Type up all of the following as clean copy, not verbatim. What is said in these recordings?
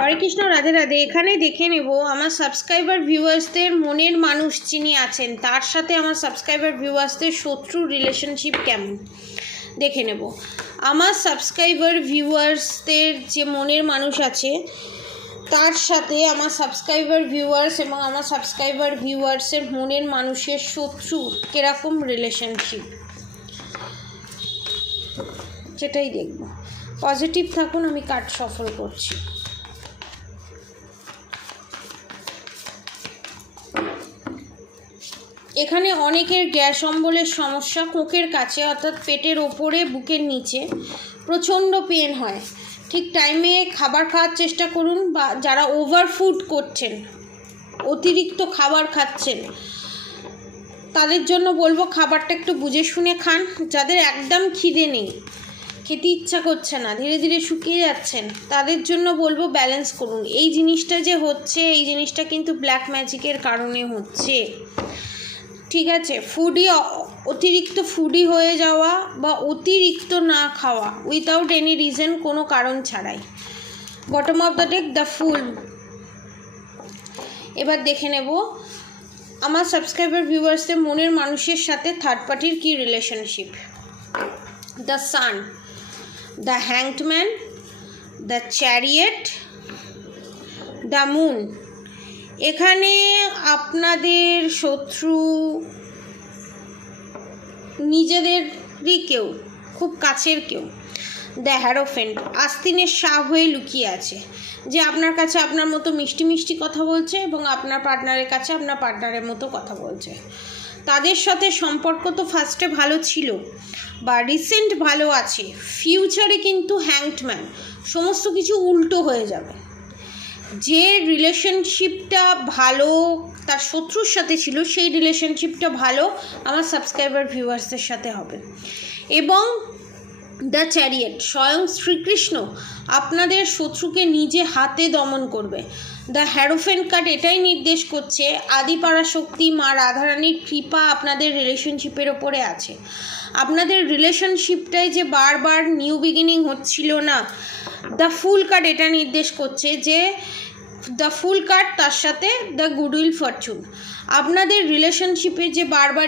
হরে কৃষ্ণ, রাধে রাধে। এখানে দেখে নেব আমার সাবস্ক্রাইবার ভিউয়ার্সদের মনের মানুষ যিনি আছেন তার সাথে আমার সাবস্ক্রাইবার ভিউয়ার্সদের শত্রু রিলেশনশিপ কেমন দেখে নেব। আমার সাবস্ক্রাইবার ভিউয়ার্সদের যে মনের মানুষ আছে তার সাথে আমার সাবস্ক্রাইবার ভিউয়ার্স এবং আমার সাবস্ক্রাইবার ভিউয়ার্সের মনের মানুষের শত্রু কীরকম রিলেশনশিপ সেটাই দেখব। পজিটিভ থাকুন, আমি কার্ড সফল করছি। এখানে অনেকের গ্যাস অম্বলের সমস্যা, কোঁকের কাছে অর্থাৎ পেটের ওপরে বুকের নিচে প্রচণ্ড পেন হয়। ঠিক টাইমে খাবার খাওয়ার চেষ্টা করুন, বা যারা ওভার ফুড করছেন, অতিরিক্ত খাবার খাচ্ছেন, তাদের জন্য বলবো খাবারটা একটু বুঝে শুনে খান। যাদের একদম খিদে নেই, খেতে ইচ্ছা করছে না, ধীরে ধীরে শুকিয়ে যাচ্ছেন, তাদের জন্য বলবো ব্যালেন্স করুন। এই জিনিসটা যে হচ্ছে, এই জিনিসটা কিন্তু ব্ল্যাক ম্যাজিকের কারণে হচ্ছে, ঠিক আছে? অতিরিক্ত ফুডি হয়ে যাওয়া বা অতিরিক্ত না খাওয়া উইথাউট এনি রিজন, কোনো কারণ ছাড়াই। Bottom of the deck the fool. এবার দেখে নেব আমার সাবস্ক্রাইবার ভিউয়ার্সদের মনের মানুষের সাথে থার্ড পার্টির কী relationship. The sun, the hanged man, the chariot, the moon. এখানে আপনাদের শত্রু নিজেদেরই কেউ, খুব কাছের কেউ। দ্য হ্যারোফেন্ট, আস্তিনের সাপ হয়ে লুকিয়ে আছে, যে আপনার কাছে আপনার মতো মিষ্টি মিষ্টি কথা বলছে এবং আপনার পার্টনারের কাছে আপনার পার্টনারের মতো কথা বলছে। তাদের সাথে সম্পর্ক তো ফার্স্টে ভালো ছিল বা রিসেন্ট ভালো আছে, ফিউচারে কিন্তু হ্যাংড ম্যান, সমস্ত কিছু উল্টো হয়ে যাবে। যে রিলেশনশিপটা ভালো তার শত্রুর সাথে ছিল, সেই রিলেশনশিপটা ভালো আমার সাবস্ক্রাইবার ভিউয়ার্সদের সাথে হবে। এবং দ্য চ্যারিয়েট, স্বয়ং শ্রীকৃষ্ণ আপনাদের শত্রুকে নিজে হাতে দমন করবে। দ্য হ্যারোফেন্ট কার্ড এটাই নির্দেশ করছে আদিপরাশক্তি মা রাধারানীর কৃপা আপনাদের রিলেশনশিপের ওপরে আছে। আপনাদের রিলেশনশিপটাই যে বারবার নিউ বিগিনিং হচ্ছিল না, দ্য ফুল কার্ড এটা নির্দেশ করছে যে দ্য ফুল কার্ড, তার সাথে দ্য গুডউইল ফরচুন। আপনাদের রিলেশনশিপে যে বারবার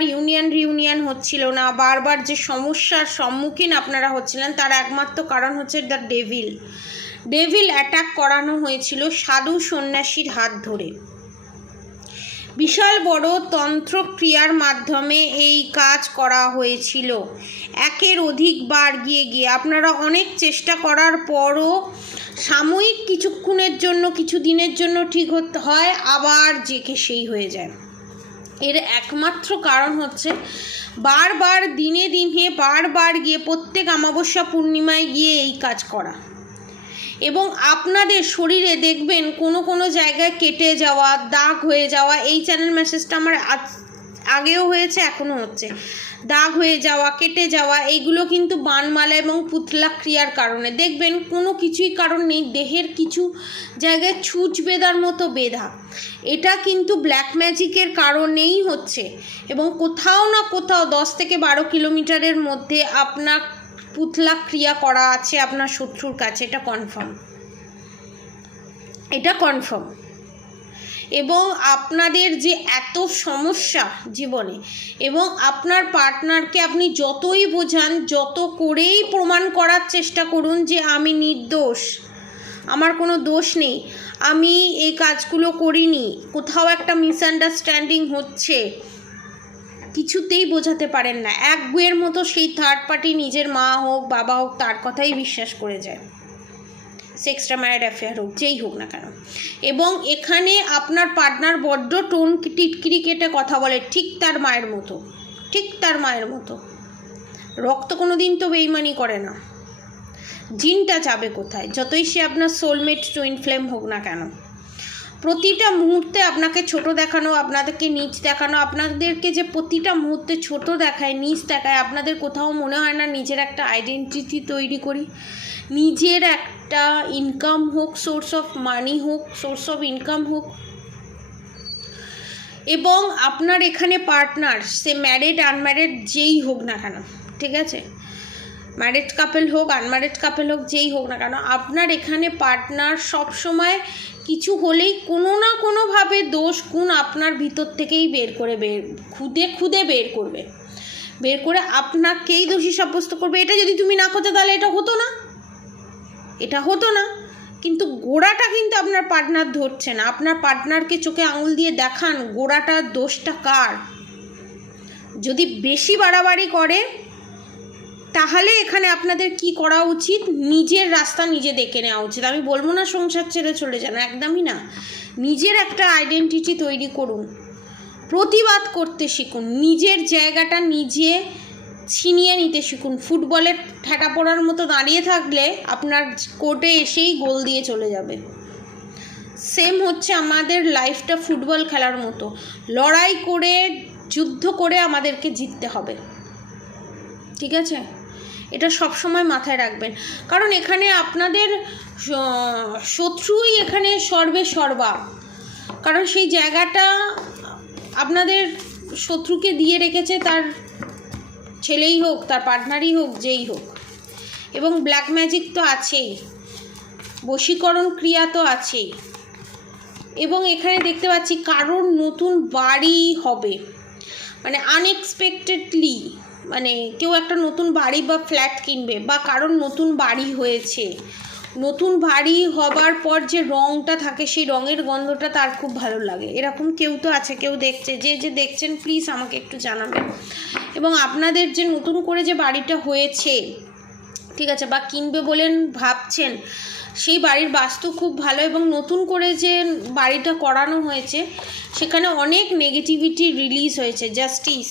রিউনিয়ন হচ্ছিল না, বারবার যে সমস্যার সম্মুখীন আপনারা হচ্ছিলেন, তার একমাত্র কারণ হচ্ছে দ্য ডেভিল অ্যাটাক করানো হয়েছিল সাধু সন্ন্যাসীর হাত ধরে। বিশাল বড় তন্ত্রক্রিয়ার মাধ্যমে এই কাজ করা হয়েছিল, একের অধিক বার গিয়ে আপনারা অনেক চেষ্টা করার পরও সাময়িক কিছুক্ষণের জন্য, কিছু দিনের জন্য ঠিক হতে হয়, আবার যে সেই হয়ে যায়। এর একমাত্র কারণ হচ্ছে বারবার দিনে বারবার গিয়ে প্রত্যেক অমাবস্যা পূর্ণিমায় গিয়ে এই কাজ করা। এবং আপনাদের শরীরে দেখবেন কোনো জায়গায় কেটে যাওয়া, দাগ হয়ে যাওয়া। এই চ্যানেল মেসেজটা আমার আগেও হয়েছে, এখনও হচ্ছে। দাগ হয়ে যাওয়া, কেটে যাওয়া, এইগুলো কিন্তু বানমালা এবং পুতলা ক্রিয়ার কারণে। দেখবেন কোনো কিছুই কারণ নেই, দেহের কিছু জায়গায় ছুঁচ বেঁধার মতো বেঁধা, এটা কিন্তু ব্ল্যাক ম্যাজিকের কারণেই হচ্ছে। এবং কোথাও না কোথাও 10 থেকে 12 কিলোমিটারের মধ্যে আপনার পুতলা ক্রিয়া করা আছে আপনার শত্রুর কাছে, এটা কনফার্ম। এবং আপনাদের যে এত সমস্যা জীবনে, এবং আপনার পার্টনারকে আপনি যতই বোঝান, যত করেই প্রমাণ করার চেষ্টা করুন যে আমি নির্দোষ, আমার কোনো দোষ নেই, আমি এই কাজগুলো করিনি, কোথাও একটা মিসআন্ডারস্ট্যান্ডিং হচ্ছে, কিছুতেই বোঝাতে পারেন না। এক বইয়ের মতো সেই থার্ড পার্টি নিজের মা হোক, বাবা হোক, তার কথাই বিশ্বাস করে যায়, এক্সট্রা ম্যারিড অ্যাফেয়ার হোক, যেই হোক না কেন। এবং এখানে আপনার পার্টনার বড্ড টিটকিরি কেটে কথা বলে, ঠিক তার মায়ের মতো। রক্ত কোনো দিন তো বেইমানি করে না, জিনটা যাবে কোথায়? যতই সে আপনার সোলমেট টুইন ফ্লেম হোক না কেন, প্রতিটা মুহূর্তে আপনাকে ছোট দেখানো, আপনাদেরকে নিচ দেখানো, আপনাদেরকে যে প্রতিটা মুহূর্তে ছোট দেখায়, নিচ দেখায়, আপনাদের কোথাও মনে হয় না নিজের একটা আইডেন্টিটি তৈরি করি, নিজের একটা ইনকাম হোক, সোর্স অফ মানি হোক, সোর্স অফ ইনকাম হোক। এবং আপনার এখানে পার্টনার, সে ম্যারিড আনম্যারিড যেই হোক না কেন, ঠিক আছে, ম্যারিড কাপল হোক, আনম্যারিড কাপল হোক, যেই হোক না কেন, আপনার এখানে পার্টনার সবসময় কিছু হলেই কোনো না কোনোভাবে দোষ গুণ আপনার ভিতর থেকেই খুদে বের করবে, বের করে আপনাকেই দোষী সাব্যস্ত করবে। এটা যদি তুমি না করতে তাহলে এটা হতো না। কিন্তু গোড়াটা কিন্তু আপনার পার্টনার ধরছে না। আপনার পার্টনারকে চোখে আঙুল দিয়ে দেখান গোড়াটার দোষটা কার। যদি বেশি বাড়াবাড়ি করে তাহলে এখানে আপনাদের কি করা উচিত, নিজের রাস্তা নিজে দেখে নেওয়া উচিত। আমি বলবো না সংসার ছেড়ে চলে যান, একদমই না। নিজের একটা আইডেন্টিটি তৈরি করুন, প্রতিবাদ করতে শিখুন, নিজের জায়গাটা নিজে ছিনিয়ে নিতে শিখুন। ফুটবলের ঠেটা পড়ার মতো দাঁড়িয়ে থাকলে আপনার কোর্টে এসেই গোল দিয়ে চলে যাবে। সেম হচ্ছে আমাদের লাইফটা ফুটবল খেলার মতো, লড়াই করে যুদ্ধ করে আমাদেরকে জিততে হবে, ঠিক আছে? এটা সবসময় মাথায় রাখবেন, কারণ এখানে আপনাদের শত্রুই এখানে সর্বা, কারণ সেই জায়গাটা আপনাদের শত্রুকে দিয়ে রেখেছে, তার ছেলেই হোক, তার পার্টনারই হোক, যেই হোক। এবং ব্ল্যাক ম্যাজিক তো আছেই, বশীকরণ ক্রিয়া তো আছেই। এবং এখানে দেখতে পাচ্ছি কারোর নতুন বাড়ি হবে, মানে আনএক্সপেক্টেডলি, মানে কেউ একটা নতুন বাড়ি বা ফ্ল্যাট কিনবে, বা কারোর নতুন বাড়ি হয়েছে। নতুন বাড়ি হবার পর যে রঙটা থাকে, সেই রঙের গন্ধটা তার খুব ভালো লাগে। এরকম কেউ তো আছে, কেউ দেখছে, যে দেখছেন প্লিজ আমাকে একটু জানাবেন। এবং আপনাদের যে নতুন করে যে বাড়িটা হয়েছে, ঠিক আছে, বা কিনবে বলেন ভাবছেন, সেই বাড়ির বাস্তু খুব ভালো। এবং নতুন করে যে বাড়িটা করানো হয়েছে সেখানে অনেক নেগেটিভিটি রিলিজ হয়েছে, জাস্টিস।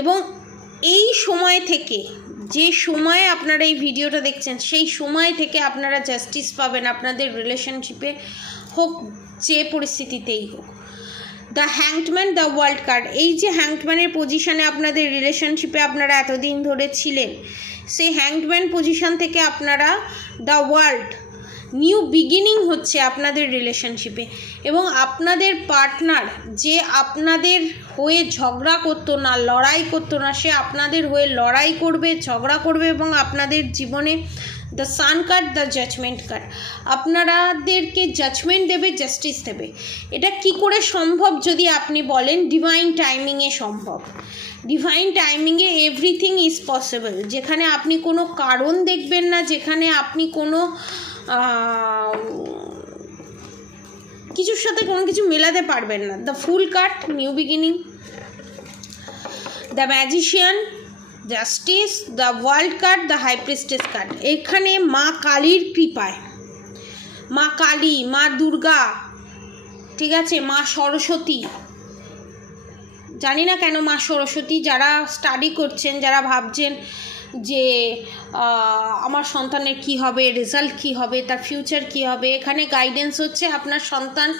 এবং এই সময় থেকে, যে সময়ে আপনারা এই ভিডিওটা দেখছেন, সেই সময় থেকে আপনারা জাস্টিস পাবেন আপনাদের রিলেশনশিপে, হোক যে পরিস্থিতিতেই হোক। The hangman, the world card, এই যে হ্যাংডম্যানের পজিশানে আপনাদের রিলেশনশিপে আপনারা এতদিন ধরে ছিলেন, সেই হ্যাংডম্যান পজিশান থেকে আপনারা দ্য ওয়ার্ল্ড, নিউ বিগিনিং হচ্ছে আপনাদের রিলেশনশিপে। এবং আপনাদের পার্টনার যে আপনাদের হয়ে ঝগড়া করতো না, লড়াই করতো না, সে আপনাদের হয়ে লড়াই করবে, ঝগড়া করবে, এবং আপনাদের জীবনে the sun card, the judgement card, আপনাদেরকে জাজমেন্ট দেবে, জাস্টিস দেবে। এটা কি করে সম্ভব যদি আপনি বলেন, ডিভাইন টাইমিংয়ে সম্ভব। ডিভাইন টাইমিংয়ে এভরিথিং ইজ পসিবল। যেখানে আপনি কোনো কারণ দেখবেন না, যেখানে আপনি কোনো কিছুর সাথে কোনো কিছু মেলাতে পারবেন না। The fool card, new beginning, the magician, justice, the world card, the high priestess card. এখানে মা কালীর কৃপায়, মা কালী, মা দুর্গা, ঠিক আছে, মা সরস্বতী, জানি না কেন মা সরস্বতী, যারা স্টাডি করছেন, যারা ভাবছেন যে আমার সন্তানের কি হবে, রেজাল্ট কি হবে, তার ফিউচার কি হবে, এখানে গাইডেন্স হচ্ছে আপনার সন্তান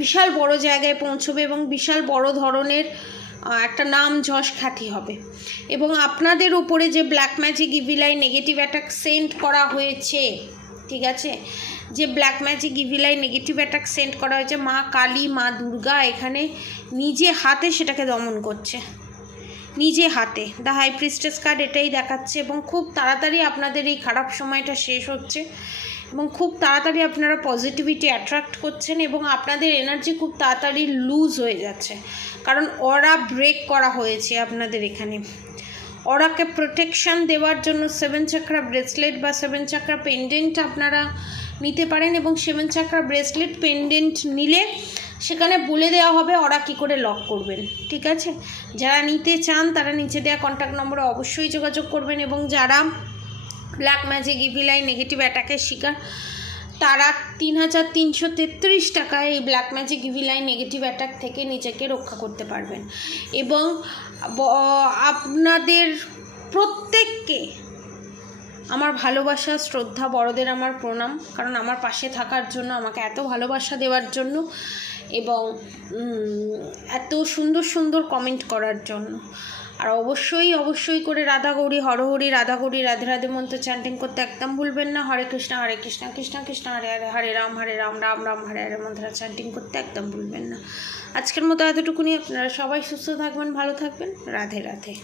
বিশাল বড় জায়গায় পৌঁছবে এবং বিশাল বড় ধরনের একটা নাম যশ খ্যাতি হবে। এবং আপনাদের উপরে যে black magic, evil I, negative attack send করা হয়েছে, ঠিক আছে, যে black magic, evil I, negative attack send করা হয়েছে, মা কালী, মা দুর্গা এখানে নিজে হাতে সেটাকে দমন করছে, নিজে হাতে। দ্য হাই প্রিস্টেস কার্ড এটাই দেখাচ্ছে। এবং খুব তাড়াতাড়ি আপনাদের এই খারাপ সময়টা শেষ হচ্ছে, এবং খুব তাড়াতাড়ি আপনারা পজিটিভিটি অ্যাট্রাক্ট করছেন, এবং আপনাদের এনার্জি খুব তাড়াতাড়ি লুজ হয়ে যাচ্ছে, কারণ অরা ব্রেক করা হয়েছে আপনাদের এখানে। অরাকে প্রোটেকশান দেওয়ার জন্য 7 চাকরা ব্রেসলেট বা 7 চাকরা পেন্ডেন্ট আপনারা নিতে পারেন। এবং 7 চাকরা ব্রেসলেট পেন্ডেন্ট নিলে সেখানে বলে দেওয়া হবে ওরা কী করে লক করবেন, ঠিক আছে? যারা নিতে চান তারা নিচে দেওয়া কন্ট্যাক্ট নম্বরে অবশ্যই যোগাযোগ করবেন। এবং যারা black magic, evil I, negative অ্যাটাকের শিকার, তারা 3333 টাকায় এই black magic, evil I, negative attack থেকে নিজেকে রক্ষা করতে পারবেন। এবং আপনাদের প্রত্যেককে আমার ভালোবাসা, শ্রদ্ধা, বড়দের আমার প্রণাম, কারণ আমার পাশে থাকার জন্য, আমাকে এত ভালোবাসা দেওয়ার জন্য, এবং এত সুন্দর সুন্দর কমেন্ট করার জন্য। আর অবশ্যই করে রাধা গৌরী, হরহরি, রাধা গৌরী, রাধে রাধে মন্ত্র চ্যান্টিং করতে একদম ভুলবেন না। হরে কৃষ্ণ কৃষ্ণ কৃষ্ণ হরে হরে, হরে রাম রাম রাম হরে হরে মন্ত্র চ্যান্টিং করতে একদম ভুলবেন না। আজকের মতো এতটুকুনি। আপনারা সবাই সুস্থ থাকবেন, ভালো থাকবেন। রাধে রাধে।